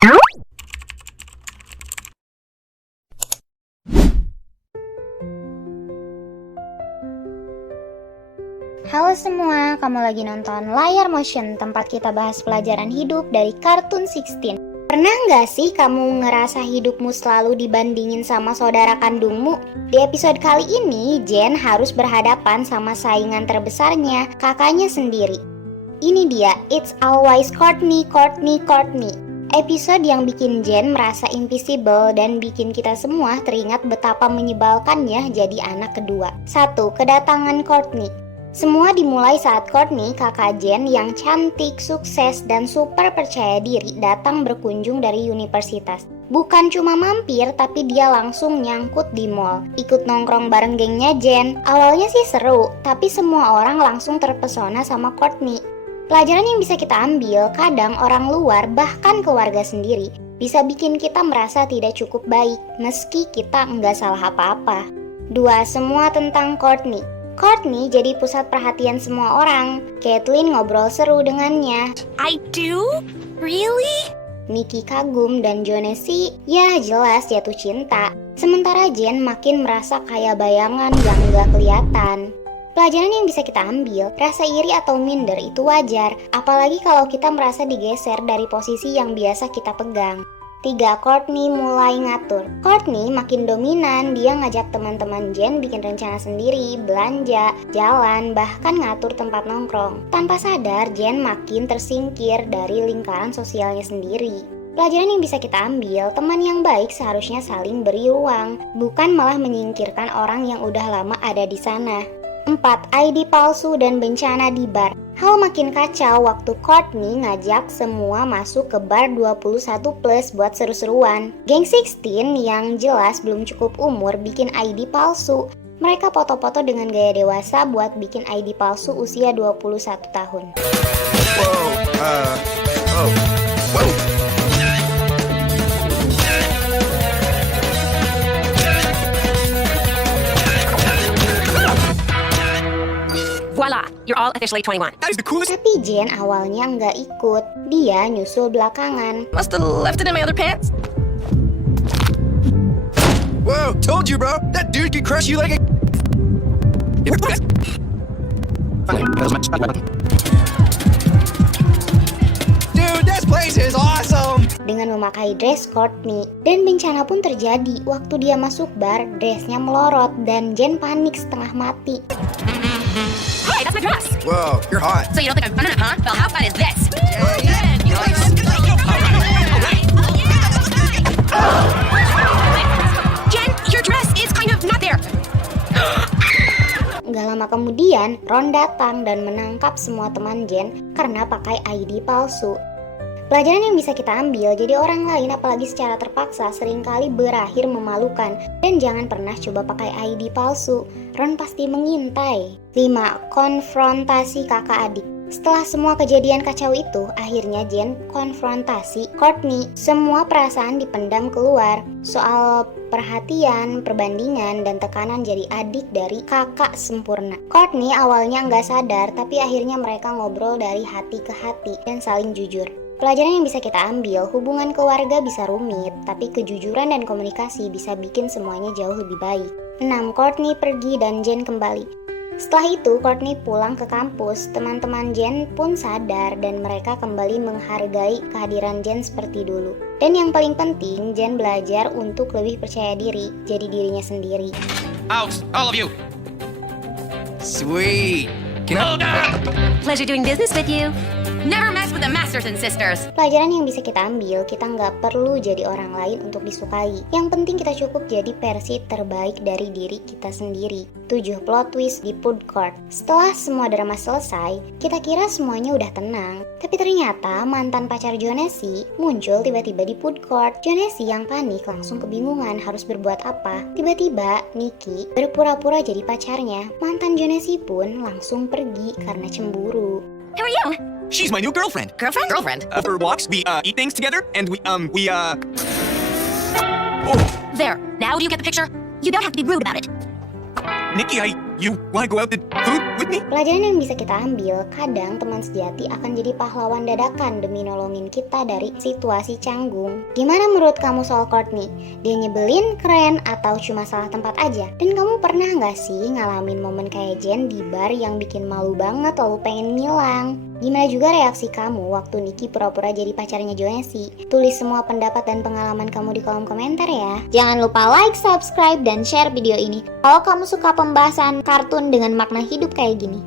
Halo semua, kamu lagi nonton Layar Motion, tempat kita bahas pelajaran hidup dari Kartun 16. Pernah nggak sih kamu ngerasa hidupmu selalu dibandingin sama saudara kandungmu? Di episode kali ini, Jen harus berhadapan sama saingan terbesarnya, kakaknya sendiri. Ini dia, It's Always Courtney. Episode yang bikin Jen merasa invisible dan bikin kita semua teringat betapa menyebalkannya jadi anak kedua. 1. Kedatangan Courtney. Semua dimulai saat Courtney, kakak Jen yang cantik, sukses, dan super percaya diri datang berkunjung dari universitas. Bukan cuma mampir, tapi dia langsung nyangkut di mall, ikut nongkrong bareng gengnya Jen. Awalnya sih seru, tapi semua orang langsung terpesona sama Courtney. Pelajaran yang bisa kita ambil, kadang orang luar, bahkan keluarga sendiri, bisa bikin kita merasa tidak cukup baik, meski kita nggak salah apa-apa. 2. Semua tentang Courtney. Courtney jadi pusat perhatian semua orang. Caitlin ngobrol seru dengannya. I do? Really? Nikki kagum dan Jonesy ya jelas jatuh cinta. Sementara Jen makin merasa kayak bayangan yang gak kelihatan. Pelajaran yang bisa kita ambil, rasa iri atau minder itu wajar. Apalagi kalau kita merasa digeser dari posisi yang biasa kita pegang. 3. Courtney mulai ngatur. Courtney makin dominan, dia ngajak teman-teman Jen bikin rencana sendiri, belanja, jalan, bahkan ngatur tempat nongkrong. Tanpa sadar, Jen makin tersingkir dari lingkaran sosialnya sendiri. Pelajaran yang bisa kita ambil, teman yang baik seharusnya saling beri ruang, bukan malah menyingkirkan orang yang udah lama ada di sana. 4. ID palsu dan bencana di bar. Hal makin kacau waktu Courtney ngajak semua masuk ke bar 21+ buat seru-seruan. Geng 16 yang jelas belum cukup umur bikin ID palsu. Mereka foto-foto dengan gaya dewasa buat bikin ID palsu usia 21 tahun. Voila, you're all officially 21. That is the coolest. Tapi Jen awalnya nggak ikut. Dia nyusul belakangan. Must have left it in my other pants. Whoa, told you, bro. That dude could crush you like a. Dude, this place is awesome. Dengan memakai dress Courtney. Dan bencana pun terjadi. Waktu dia masuk bar, dressnya melorot dan Jen panik setengah mati. Hey, that's my dress. Whoa, you're hot. So you don't think I'm fun enough, huh? Well, how fun is this? Jen, your dress is kind of not there. Gak lama kemudian, Ron datang dan menangkap semua teman Jen karena pakai ID palsu. Pelajaran yang bisa kita ambil, jadi orang lain apalagi secara terpaksa seringkali berakhir memalukan. Dan jangan pernah coba pakai ID palsu, Ron pasti mengintai. 5. Konfrontasi kakak adik. Setelah semua kejadian kacau itu, akhirnya Jen konfrontasi Courtney. Semua perasaan dipendam keluar. Soal perhatian, perbandingan, dan tekanan jadi adik dari kakak sempurna. Courtney awalnya nggak sadar, tapi akhirnya mereka ngobrol dari hati ke hati dan saling jujur. Pelajaran yang bisa kita ambil, hubungan keluarga bisa rumit, tapi kejujuran dan komunikasi bisa bikin semuanya jauh lebih baik. 6. Courtney pergi dan Jen kembali. Setelah itu, Courtney pulang ke kampus. Teman-teman Jen pun sadar dan mereka kembali menghargai kehadiran Jen seperti dulu. Dan yang paling penting, Jen belajar untuk lebih percaya diri, jadi dirinya sendiri. Out, all of you. Sweet. Pleasure doing business with you. Never mess with the masters and sisters. Pelajaran yang bisa kita ambil, kita nggak perlu jadi orang lain untuk disukai. Yang penting kita cukup jadi versi terbaik dari diri kita sendiri. 7. Plot twist di food court. Setelah semua drama selesai, kita kira semuanya udah tenang. Tapi ternyata mantan pacar Jonesy muncul tiba-tiba di food court. Jonesy yang panik langsung kebingungan harus berbuat apa. Tiba-tiba Nikki berpura-pura jadi pacarnya. Mantan Jonesy pun langsung pergi karena cemburu. Who are you? She's my new girlfriend. Girlfriend? Girlfriend. For walks, we eat things together, and we. Oh, There. Now do you get the picture? You don't have to be rude about it. Nikki, you wanna go out to food with me? Pelajaran yang bisa kita ambil, kadang teman sejati akan jadi pahlawan dadakan demi nolongin kita dari situasi canggung. Gimana menurut kamu soal Courtney? Dia nyebelin, keren, atau cuma salah tempat aja? Dan kamu pernah nggak sih ngalamin momen kayak Jen di bar yang bikin malu banget lalu pengen ngilang? Gimana juga reaksi kamu waktu Nicky pura-pura jadi pacarnya Jonesy? Tulis semua pendapat dan pengalaman kamu di kolom komentar ya. Jangan lupa like, subscribe, dan share video ini kalau kamu suka pembahasan kartun dengan makna hidup kayak gini.